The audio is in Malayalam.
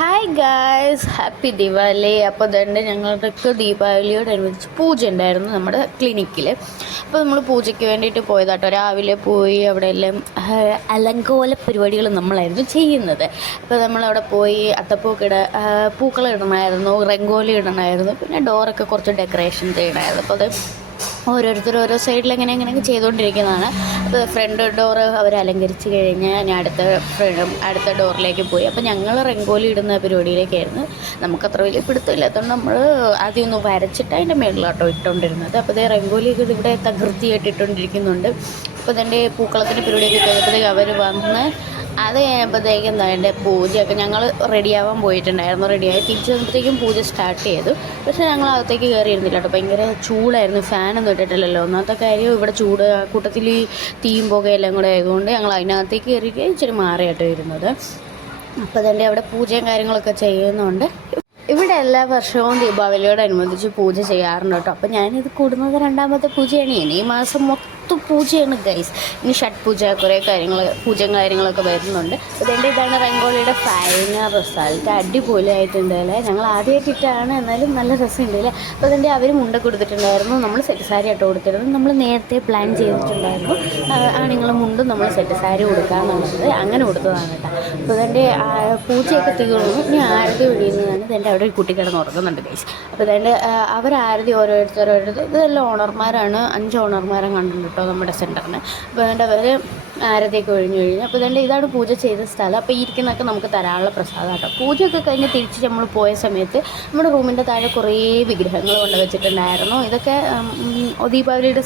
Hi guys, happy Diwali. അപ്പോൾ അതുകൊണ്ട് ഞങ്ങൾക്ക് ദീപാവലിയോടനുബന്ധിച്ച് പൂജ ഉണ്ടായിരുന്നു നമ്മുടെ ക്ലിനിക്കിൽ. അപ്പോൾ നമ്മൾ പൂജയ്ക്ക് വേണ്ടിയിട്ട് പോയതാട്ടോ. രാവിലെ പോയി അവിടെ എല്ലാം അലങ്കോല പരിപാടികൾ നമ്മളായിരുന്നു ചെയ്യുന്നത്. അപ്പോൾ നമ്മളവിടെ പോയി പൂക്കളം ഇടണമായിരുന്നു, റംഗോലി ഇടണമായിരുന്നു, പിന്നെ ഡോറൊക്കെ കുറച്ച് ഡെക്കറേഷൻ ചെയ്യണമായിരുന്നു. അപ്പോൾ അത് ഓരോരുത്തർ ഓരോ സൈഡിൽ എങ്ങനെയൊക്കെ ചെയ്തുകൊണ്ടിരിക്കുന്നതാണ്. അപ്പോൾ ഫ്രണ്ട് ഡോറ് അവർ അലങ്കരിച്ച് കഴിഞ്ഞ് ഞാൻ അടുത്ത ഡോറിലേക്ക് പോയി. അപ്പോൾ ഞങ്ങൾ റംഗോലി ഇടുന്ന പരിപാടിയിലേക്കായിരുന്നു. നമുക്കത്ര വലിയ പിടുത്തമില്ലാത്തതുകൊണ്ട് നമ്മൾ ആദ്യം ഒന്ന് വരച്ചിട്ട് അതിൻ്റെ മേളിലാട്ടോ ഇട്ടുകൊണ്ടിരുന്നത്. അപ്പോൾ അതേ റംഗോലിയൊക്കെ ഇവിടെ തകൃതിയായിട്ട് ഇട്ടുകൊണ്ടിരിക്കുന്നുണ്ട്. അപ്പോൾ അതിൻ്റെ പൂക്കളത്തിൻ്റെ പരിപാടിയൊക്കെ കഴിഞ്ഞപ്പോഴത്തേക്ക് അവർ വന്ന് അത് കഴിയുമ്പോഴത്തേക്കും എന്താ എൻ്റെ പൂജയൊക്കെ ഞങ്ങൾ റെഡിയാവാൻ പോയിട്ടുണ്ടായിരുന്നു. റെഡിയായി തിരിച്ച് വന്നപ്പോഴത്തേക്കും പൂജ സ്റ്റാർട്ട് ചെയ്തു. പക്ഷേ ഞങ്ങൾ അകത്തേക്ക് കയറിയിരുന്നില്ല കേട്ടോ. ഭയങ്കര ചൂടായിരുന്നു, ഫാനൊന്നും ഇട്ടിട്ടില്ലല്ലോ. ഒന്നാമത്തെ കാര്യം ഇവിടെ ചൂട്, കൂട്ടത്തിൽ തീയും പുകയെല്ലാം കൂടെ ആയതുകൊണ്ട് ഞങ്ങൾ അതിനകത്തേക്ക് കയറിയിട്ട് ഇച്ചിരി മാറിയാട്ടോ ഇരുന്നത്. അപ്പോൾ തന്നെ അവിടെ പൂജയും കാര്യങ്ങളൊക്കെ ചെയ്യുന്നുണ്ട്. ഇവിടെ എല്ലാ വർഷവും ദീപാവലിയോടനുബന്ധിച്ച് പൂജ ചെയ്യാറുണ്ട് കേട്ടോ. അപ്പോൾ ഞാനിത് കൂടുന്നത് രണ്ടാമത്തെ പൂജയാണ്. ഇനി ഈ മാസം മൊത്തം പൂജയാണ് ഗൈസ്. ഇനി ഷട്ട് പൂജ, കുറേ പൂജയും കാര്യങ്ങളൊക്കെ വരുന്നുണ്ട്. അതുകൊണ്ട് ഇതാണ് റംഗോളിയുടെ ഫൈനൽ റിസൾട്ട്. അടിപൊളിയായിട്ടുണ്ട് അല്ലേ. ഞങ്ങൾ ആദ്യമായിട്ടിട്ടാണ്, എന്നാലും നല്ല രസമുണ്ട് അല്ലേ. അപ്പോൾ അതിൻ്റെ അവർ മുണ്ട കൊടുത്തിട്ടുണ്ടായിരുന്നു. നമ്മൾ സെറ്റ് സാരി ആയിട്ട് കൊടുത്തിരുന്നു. നമ്മൾ നേരത്തെ പ്ലാൻ ചെയ്തിട്ടുണ്ടായിരുന്നു ആണുങ്ങൾ മുണ്ടും നമ്മൾ സെറ്റ് സാരി കൊടുക്കാമെന്നുള്ളത്. അങ്ങനെ കൊടുത്തതാണ് കേട്ടോ. അപ്പോൾ അതിൻ്റെ പൂജയൊക്കെ തീർന്നു. ഇനി ആരതി ഒഴിയുന്നതാണ്. ഇതെൻ്റെ അവിടെ ഒരു കുട്ടി കിടന്ന് ഉറങ്ങുന്നുണ്ട് ഗൈസ്. അപ്പോൾ അതിൻ്റെ അവരാരതി ഓരോരുത്തർ ഇതെല്ലാം ഓണർമാരാണ്. 5 ഓണർമാരെ കണ്ടിട്ടുണ്ട് കേട്ടോ നമ്മുടെ സെൻറ്ററിന്. അപ്പോൾ അതുകൊണ്ട് അവർ ആരതിയൊക്കെ ഒഴിഞ്ഞു. അപ്പോൾ അതുകൊണ്ട് ഇതാണ് പൂജ ചെയ്ത സ്ഥലം. അപ്പോൾ ഇരിക്കുന്നതൊക്കെ നമുക്ക് തരാനുള്ള പ്രസാദം കേട്ടോ. പൂജയൊക്കെ കഴിഞ്ഞ് തിരിച്ച് നമ്മൾ പോയ സമയത്ത് നമ്മുടെ റൂമിൻ്റെ താഴെ കുറേ വിഗ്രഹങ്ങൾ കൊണ്ടുവച്ചിട്ടുണ്ടായിരുന്നു. ഇതൊക്കെ ദീപാവലിയുടെ